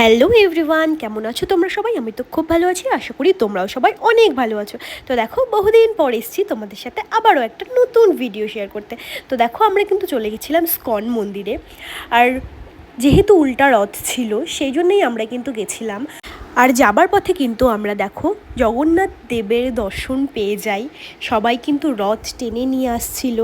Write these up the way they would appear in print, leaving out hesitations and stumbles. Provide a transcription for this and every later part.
Hello everyone, কেমন আছো তোমরা সবাই? আমি তো খুব ভালো আছি, আশা করি তোমরাও সবাই অনেক ভালো আছো। তো দেখো, বহুদিন পর এসেছি তোমাদের সাথে আবারও একটা নতুন ভিডিও শেয়ার করতে। তো দেখো, আমরা কিন্তু চলে গেছিলাম স্কন মন্দিরে। আর যেহেতু উল্টা রথ ছিল, সেই জন্যই আমরা কিন্তু গেছিলাম। আর যাবার পথে কিন্তু আমরা দেখো জগন্নাথ দেবের দর্শন পেয়ে যাই। সবাই কিন্তু রথ টেনে নিয়ে আসছিল।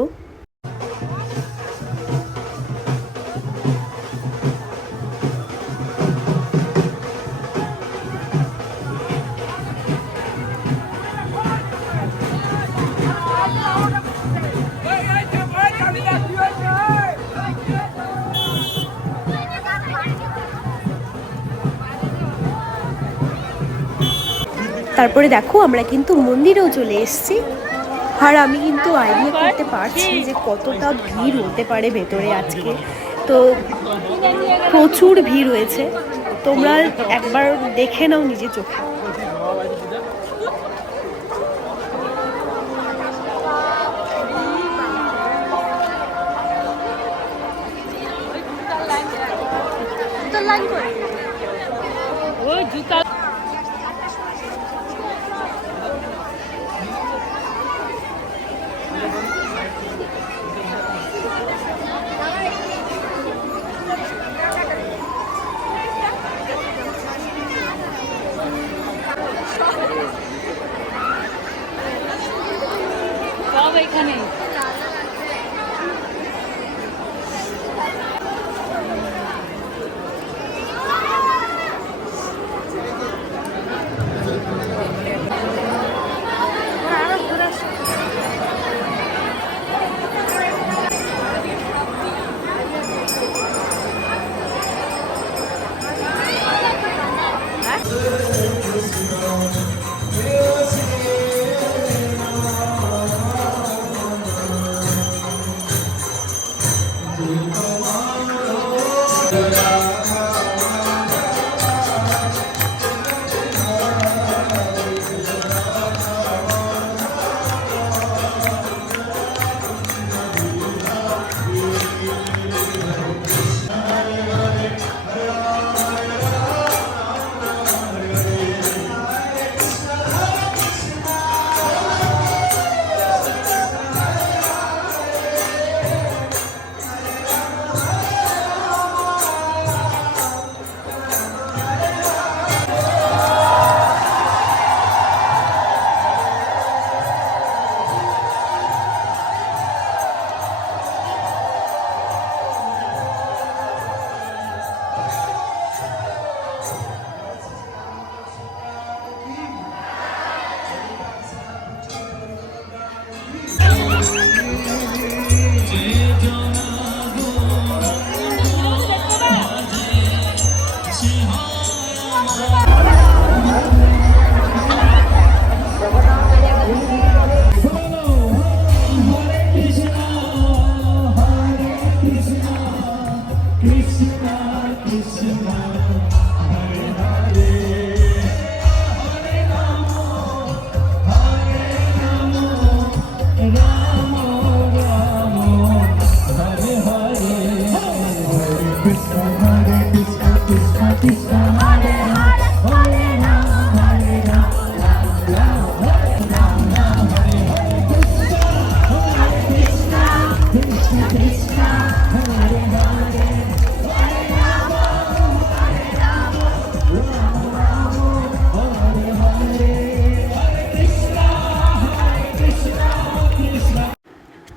তারপরে দেখো, আমরা কিন্তু মন্দিরেও চলে এসেছি। আর আমি কিন্তু আইডিয়া করতে পারছি যে কতটা ভিড় হতে পারে ভেতরে আজকে। তো প্রচুর ভিড় হয়েছে, তোমরা একবার দেখে নাও নিজে চোখে। সব এখানে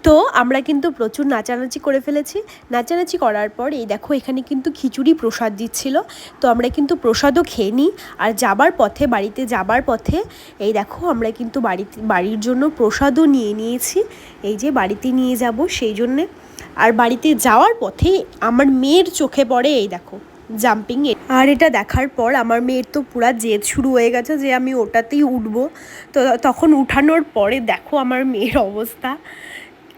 তো আমরা কিন্তু প্রচুর নাচানাচি করে ফেলেছি। নাচানাচি করার পর এই দেখো, এখানে কিন্তু খিচুড়ি প্রসাদ দিচ্ছিল। তো আমরা কিন্তু প্রসাদও খেয়ে নিই। আর বাড়িতে যাবার পথে এই দেখো, আমরা কিন্তু বাড়ির জন্য প্রসাদও নিয়ে নিয়েছি। এই যে বাড়িতে নিয়ে যাব সেই জন্যে। আর বাড়িতে যাওয়ার পথে আমার মেয়ের চোখে পড়ে এই দেখো জাম্পিং। আর এটা দেখার পর আমার মেয়ের তো পুরা জেদ শুরু হয়ে গেছে যে আমি ওটাতেই উঠবো। তো তখন উঠানোর পরে দেখো আমার মেয়ের অবস্থা।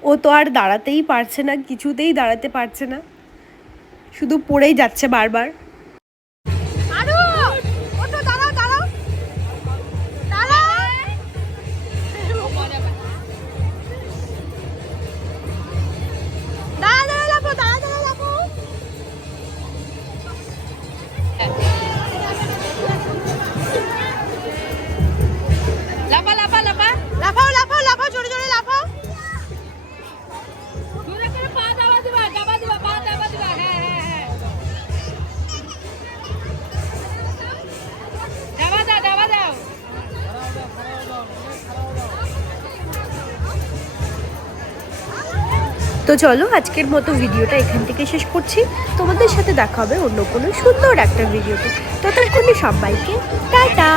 ও তো আর দাঁড়াতেই পারছে না, কিছুতেই দাঁড়াতে পারছে না, শুধু পড়েই যাচ্ছে বারবার। তো চলো আজকের মতো ভিডিওটা এখান থেকে শেষ করছি। তোমাদের সাথে দেখা হবে অন্য কোনো সুন্দর একটা ভিডিওতে। ততক্ষণে সবাইকে টাটা।